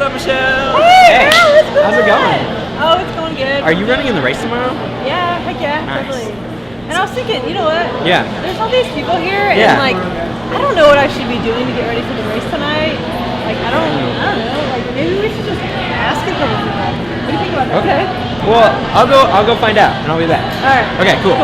What's up, Michelle? Hey, girl, what's going how's it going? Oh, it's going good. Are you running in the race tomorrow? Yeah, heck yeah, Nice. definitely. And I was thinking, you know what? Yeah. There's all these people here, Yeah. and like, I don't know what I should be doing to get ready for the race tonight. Like, I don't know. Like, maybe we should just ask a couple people. What do you think about that? Okay. Well, I'll go find out, and I'll be back. All right. Okay, cool.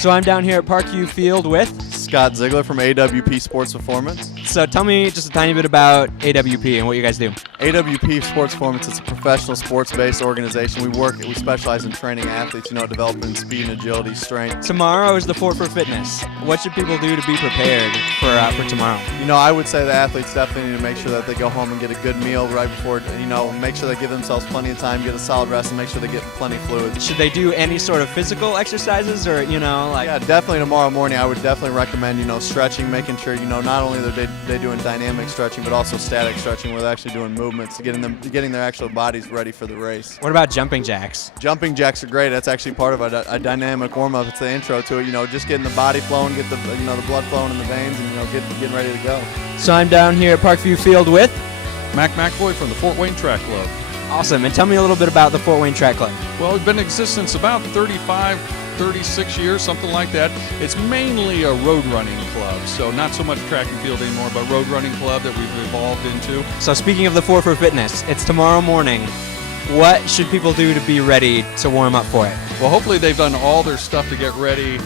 So I'm down here at Parkview Field with. Scott Ziegler from AWP Sports Performance. So tell me just a tiny bit about AWP and what you guys do. AWP Sports Performance is a professional sports-based organization. We specialize in training athletes, developing speed and agility, strength. Tomorrow is the Fort for Fitness. What should people do to be prepared for tomorrow? I would say the athletes definitely need to make sure that they go home and get a good meal right before, make sure they give themselves plenty of time, get a solid rest, and make sure they get plenty of fluids. Should they do any sort of physical exercises or, like... Yeah, definitely tomorrow morning I would definitely recommend, stretching, making sure, not only are they doing dynamic stretching, but also static stretching where they're actually doing movements, getting their actual bodies ready for the race. What about jumping jacks? Jumping jacks are great. That's actually part of a dynamic warm-up. It's the intro to it, just getting the body flowing, get the blood flowing in the veins, and, getting ready to go. So I'm down here at Parkview Field with? Mac McAvoy from the Fort Wayne Track Club. Awesome. And tell me a little bit about the Fort Wayne Track Club. Well, we've been in existence about 36 years, something like that. It's mainly a road running club, so not so much track and field anymore, but road running club that we've evolved into. So speaking of the Fort for Fitness, it's tomorrow morning. What should people do to be ready to warm up for it? Well, hopefully they've done all their stuff to get ready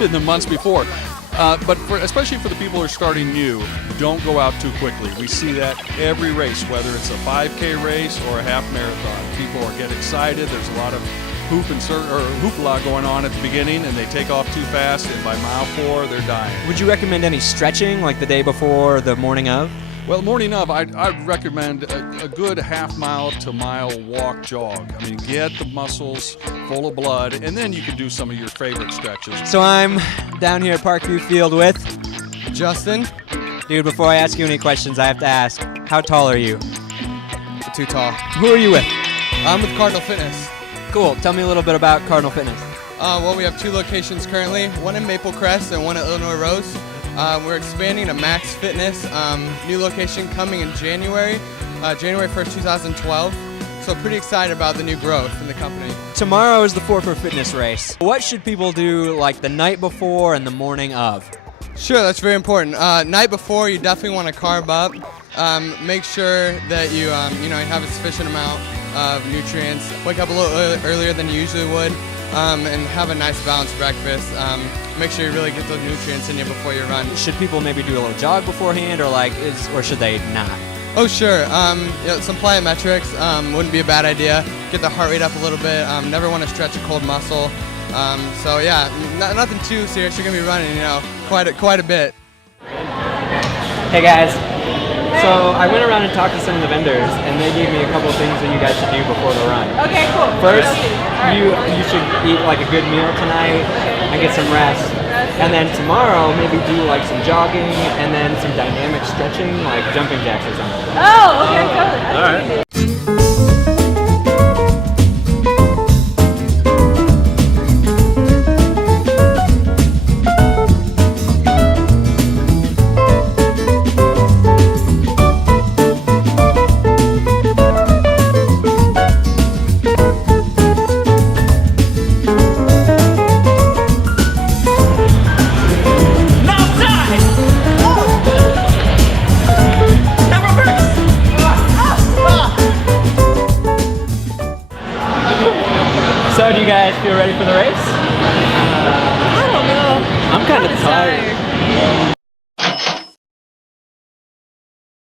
in the months before. But especially for the people who are starting new, don't go out too quickly. We see that every race, whether it's a 5K race or a half marathon. People get excited. There's a lot of hoopla going on at the beginning, and they take off too fast, and by mile 4, they're dying. Would you recommend any stretching, like the day before or the morning of? Well, morning of, I'd recommend a good half-mile to mile walk jog. I mean, get the muscles full of blood, and then you can do some of your favorite stretches. So I'm down here at Parkview Field with? Justin. Dude, before I ask you any questions, I have to ask, how tall are you? Too tall. Who are you with? I'm with Cardinal Fitness. Cool. Tell me a little bit about Cardinal Fitness. Well, we have 2 locations currently, one in Maple Crest and one at Illinois Rose. We're expanding to Max Fitness, new location coming in January 1st, 2012. So pretty excited about the new growth in the company. Tomorrow is the Fort for Fitness race. What should people do like the night before and the morning of? Sure, that's very important. Night before, you definitely want to carb up. Make sure that you have a sufficient amount of nutrients. Wake up a little earlier than you usually would, and have a nice balanced breakfast. Make sure you really get those nutrients in you before you run. Should people maybe do a little jog beforehand, or should they not? Oh sure, some plyometrics wouldn't be a bad idea. Get the heart rate up a little bit. Never want to stretch a cold muscle. So yeah, nothing too serious. You're gonna be running, quite a bit. Hey guys. So I went around and talked to some of the vendors, and they gave me a couple of things that you guys should do before the run. Okay, cool. First, Right. you should eat like a good meal tonight and get some rest. And then tomorrow, maybe do like some jogging and then some dynamic stretching, like jumping jacks or something. Oh, okay, totally. All right. So do you guys feel ready for the race? I don't know. I'm kind of tired.